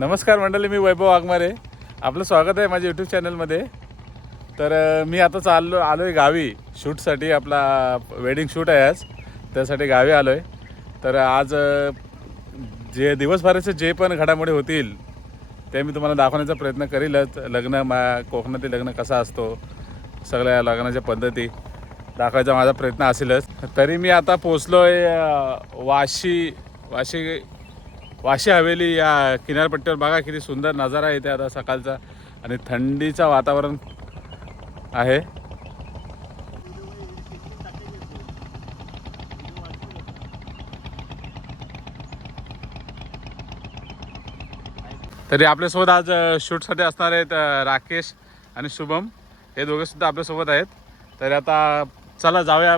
नमस्कार मंडळी, मी वैभव वाघमारे. आपलं स्वागत आहे माझ्या यूट्यूब चॅनलमध्ये. तर मी आता आलो आहे गावी शूटसाठी. आपला वेडिंग शूट आहे आज, त्यासाठी गावी आलो आहे. तर आज जे दिवसभराचे जे पण घडामोडी होतील ते मी तुम्हाला दाखवण्याचा प्रयत्न करीलच. कोकणातील लग्न कसा असतो, सगळ्या लग्नाच्या पद्धती दाखवायचा माझा प्रयत्न असेलच. तरी मी आता पोचलो आहे वाशी हवेली या किनारपट्टीवर. बघा किती सुंदर नजारा येते आता सकाळचा, आणि थंडीचा वातावरण आहे. तरी आपल्यासोबत आज शूटसाठी असणार आहेत राकेश आणि शुभम, हे दोघे सुद्धा आपल्यासोबत आहेत. तर आता चला जाऊया.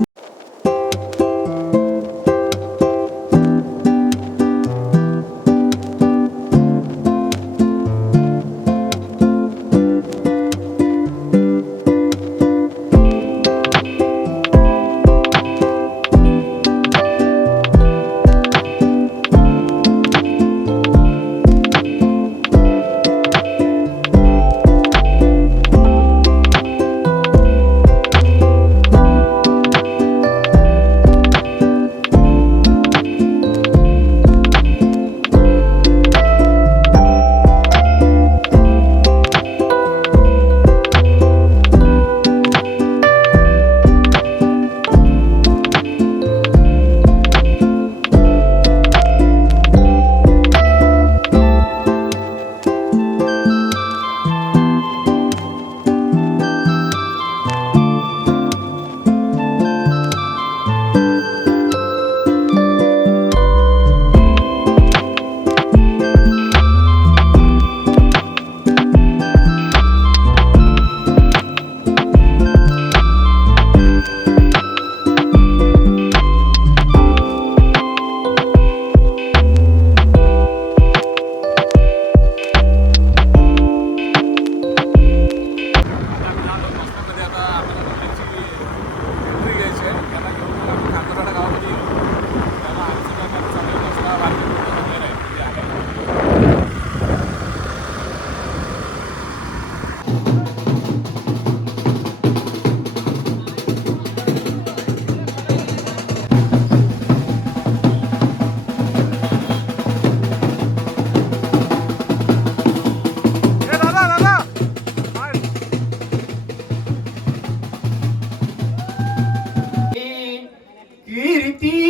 कीर्ती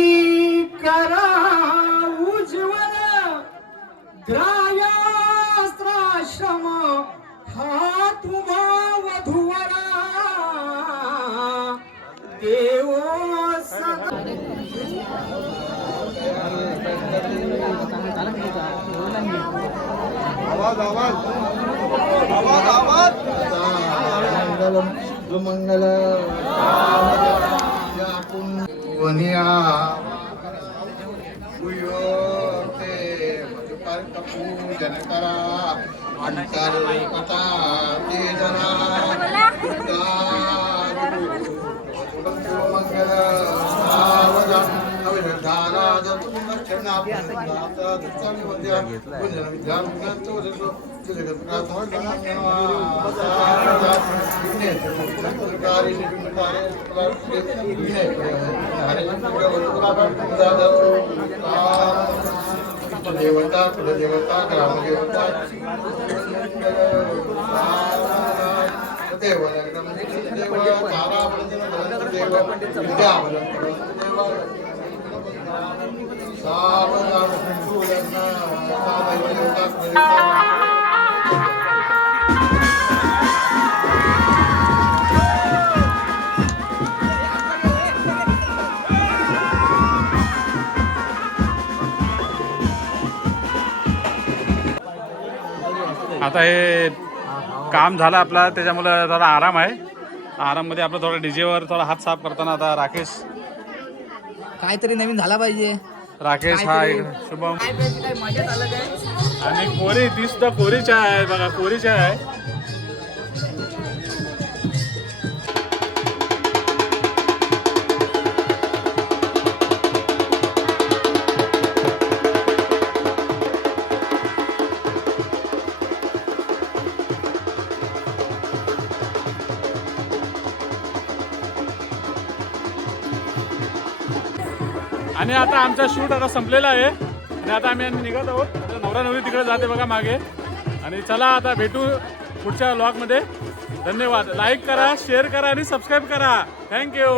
करा उज्ज्वल ग्रायास्त्राश्रम हा तुम्हा वधूवरा देव आवाज आवाज आवाज आवाज मंगल वनिया उयोते मधुकर पूजन करा अंतर कथा ते जना मंगल सावधान नवधारा दक्षिणा पुन्नाता दक्षिणी मध्य पुण्य विद्यान गंतो दसो जगत प्रार्थना सरकारी निकारे देवता कुलदेवता ग्रामदेवता देव देव तारा देव विद्या आता हे काम झालं आपला, त्याच्यामुळे थोडा आराम आहे. आराममध्ये आपलं थोडं डीजेवर थोडा हात साफ करताना आता राकेश काहीतरी नवीन झाला पाहिजे. राकेश हा शुभम आणि कोरी, ती सुद्धा कोरीच्या आहे. बघा कोरीच्या आहे. आणि आता आमचा शूट आता संपलेला आहे आणि आता आम्ही निघत आहोत. आता नवरा नवरी तिकडे जाते बघा मागे. आणि चला आता भेटू पुढच्या व्लॉगमध्ये. धन्यवाद. लाईक करा, शेअर करा आणि सबस्क्राईब करा. थँक्यू.